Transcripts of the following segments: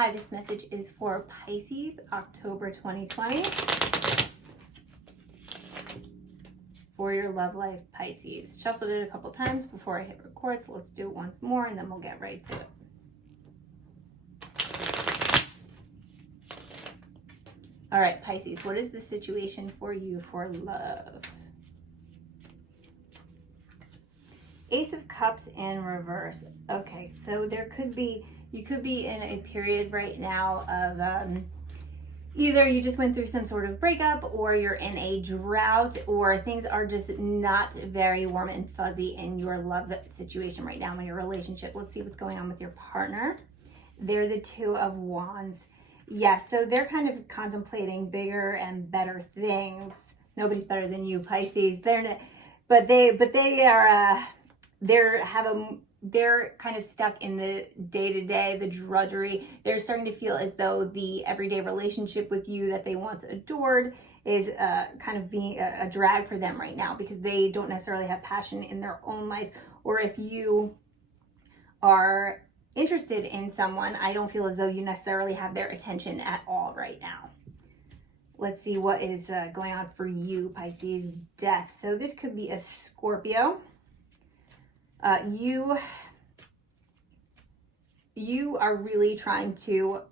Hi, this message is for Pisces, October 2020. For your love life, Pisces. Shuffled it a couple times before I hit record, so let's do it once more and then we'll get right to it. All right, Pisces, what is the situation for you for love? Ace of Cups in reverse. Okay, so you could be in a period right now of either you just went through some sort of breakup, or you're in a drought, or things are just not very warm and fuzzy in your love situation right now in your relationship. Let's see what's going on with your partner. They're the Two of Wands. Yes, so they're kind of contemplating bigger and better things. Nobody's better than you, Pisces. They're not, they're kind of stuck in the day-to-day, the drudgery. They're starting to feel as though the everyday relationship with you that they once adored is kind of being a drag for them right now, because they don't necessarily have passion in their own life. Or if you are interested in someone, I don't feel as though you necessarily have their attention at all right now. Let's see what is going on for you, Pisces. Death. So this could be a Scorpio. You are really trying to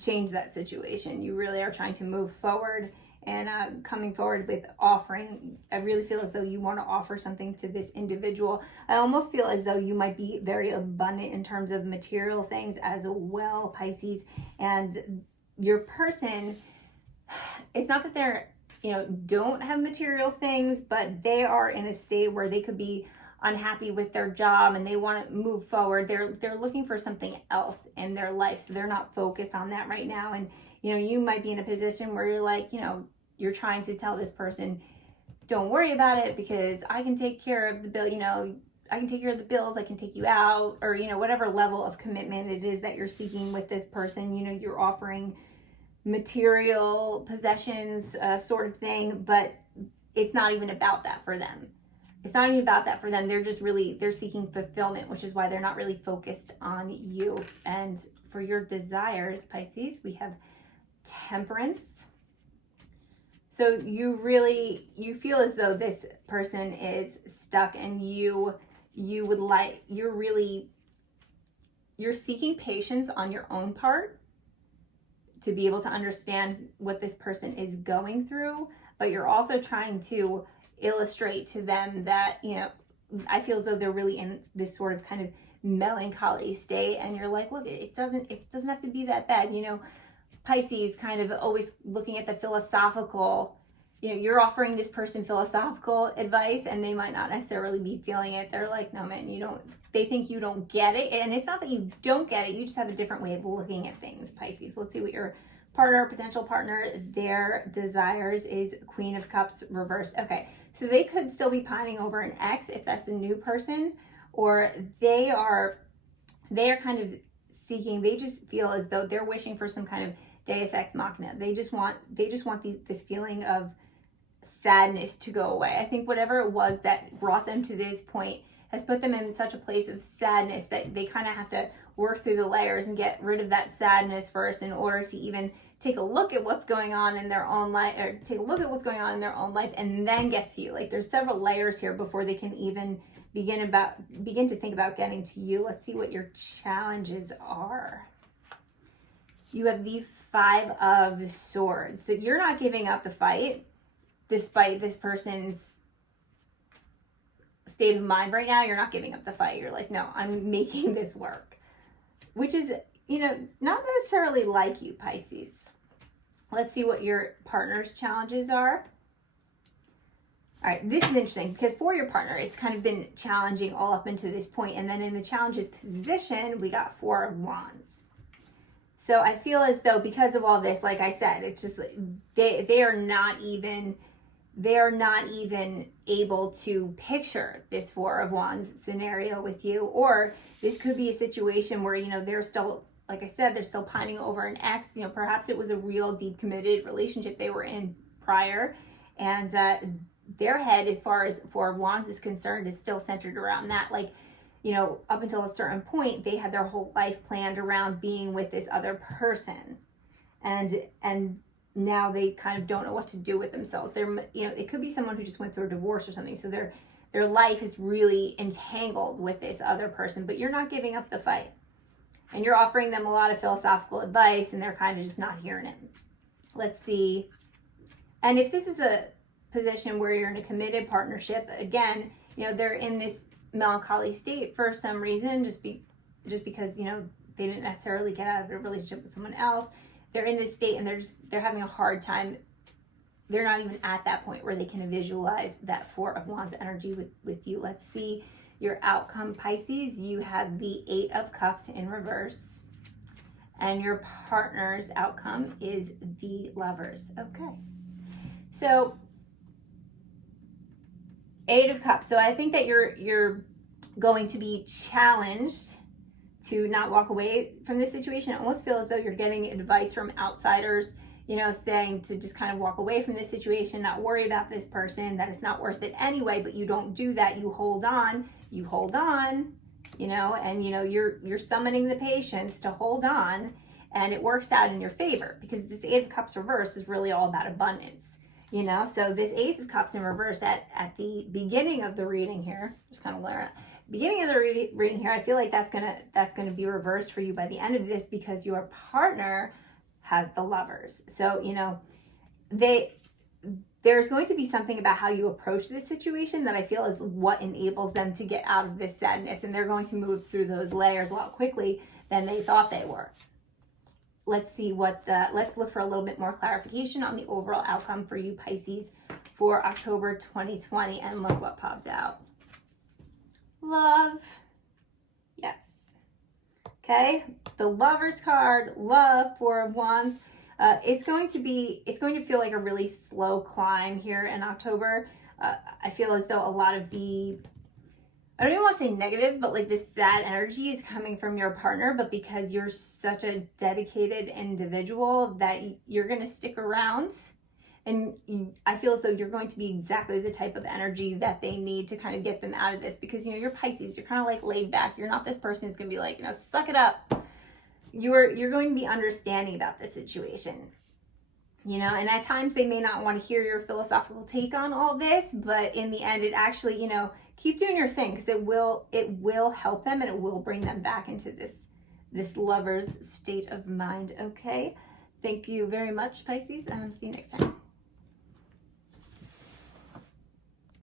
change that situation. You really are trying to move forward and coming forward with offering. I really feel as though you want to offer something to this individual. I almost feel as though you might be very abundant in terms of material things as well, Pisces. And your person, it's not that they're, don't have material things, but they are in a state where they could be unhappy with their job and they want to move forward. They're looking for something else in their life, so they're not focused on that right now. And you might be in a position where you're like, you're trying to tell this person, don't worry about it because I can take care of the bill. I can take care of the bills. I can take you out, or whatever level of commitment it is that you're seeking with this person. You're offering material possessions, sort of thing, but it's not even about that for them. It's not even about that for them. They're just they're seeking fulfillment, which is why they're not really focused on you. And for your desires, Pisces, we have Temperance. So you feel as though this person is stuck, and you're seeking patience on your own part to be able to understand what this person is going through, but you're also trying to illustrate to them that, I feel as though they're really in this sort of kind of melancholy state, and you're like, look, it doesn't have to be that bad. Pisces kind of always looking at the philosophical, you're offering this person philosophical advice and they might not necessarily be feeling it. They're like, no, man, they think you don't get it. And it's not that you don't get it. You just have a different way of looking at things, Pisces. Let's see what your partner, potential partner, their desires is Queen of Cups reversed. Okay, so they could still be pining over an ex if that's a new person, or they are kind of seeking, they just feel as though they're wishing for some kind of Deus Ex Machina. They just want this feeling of sadness to go away. I think whatever it was that brought them to this point has put them in such a place of sadness that they kind of have to work through the layers and get rid of that sadness first in order to even take a look at what's going on in their own life, and then get to you. Like, there's several layers here before they can even begin to think about getting to you. Let's see what your challenges are. You have the Five of Swords. So you're not giving up the fight despite this person's state of mind right now. You're not giving up the fight. You're like, no, I'm making this work, which is, not necessarily like you, Pisces. Let's see what your partner's challenges are. All right, this is interesting because for your partner, it's kind of been challenging all up until this point. And then in the challenges position, we got Four of Wands. So I feel as though because of all this, like I said, it's just they are not even able to picture this Four of Wands scenario with you. Or this could be a situation where, they're still, like I said, they're still pining over an ex. Perhaps it was a real deep committed relationship they were in prior, and their head, as far as Four of Wands is concerned, is still centered around that. Like, you know, up until a certain point, they had their whole life planned around being with this other person. And now they kind of don't know what to do with themselves. They're, you know, it could be someone who just went through a divorce or something. So their life is really entangled with this other person, but you're not giving up the fight. And you're offering them a lot of philosophical advice, and they're kind of just not hearing it. Let's see. And if this is a position where you're in a committed partnership, again, you know, they're in this melancholy state for some reason, just because, you know, they didn't necessarily get out of a relationship with someone else. They're in this state and they're having a hard time. They're not even at that point where they can visualize that Four of Wands energy with you. Let's see your outcome, Pisces. You have the Eight of Cups in reverse. And your partner's outcome is the Lovers. Okay. So, Eight of Cups. So I think that you're going to be challenged to not walk away from this situation. It almost feels as though you're getting advice from outsiders, you know, saying to just kind of walk away from this situation, not worry about this person, that it's not worth it anyway, but you don't do that. You hold on, you know, and you know, you're summoning the patience to hold on, and it works out in your favor because this Eight of Cups reverse is really all about abundance, you know. So this Ace of Cups in reverse at the beginning of the reading here, just kind of learn it. Beginning of the reading here, I feel like that's gonna be reversed for you by the end of this because your partner has the Lovers. So, you know, there's going to be something about how you approach this situation that I feel is what enables them to get out of this sadness, and they're going to move through those layers a lot quickly than they thought they were. Let's see let's look for a little bit more clarification on the overall outcome for you, Pisces, for October 2020, and look what popped out. Love. Yes. Okay. The Lovers card, love, Four of Wands. It's going to feel like a really slow climb here in October. I feel as though a lot of I don't even want to say negative, but like this sad energy is coming from your partner, but because you're such a dedicated individual that you're going to stick around. And I feel as though you're going to be exactly the type of energy that they need to kind of get them out of this because, you know, you're Pisces. You're kind of like laid back. You're not this person who's going to be like, you know, suck it up. You're going to be understanding about this situation, you know, and at times they may not want to hear your philosophical take on all this, but in the end, it actually, you know, keep doing your thing because it will help them and it will bring them back into this lover's state of mind. Okay. Thank you very much, Pisces. See you next time.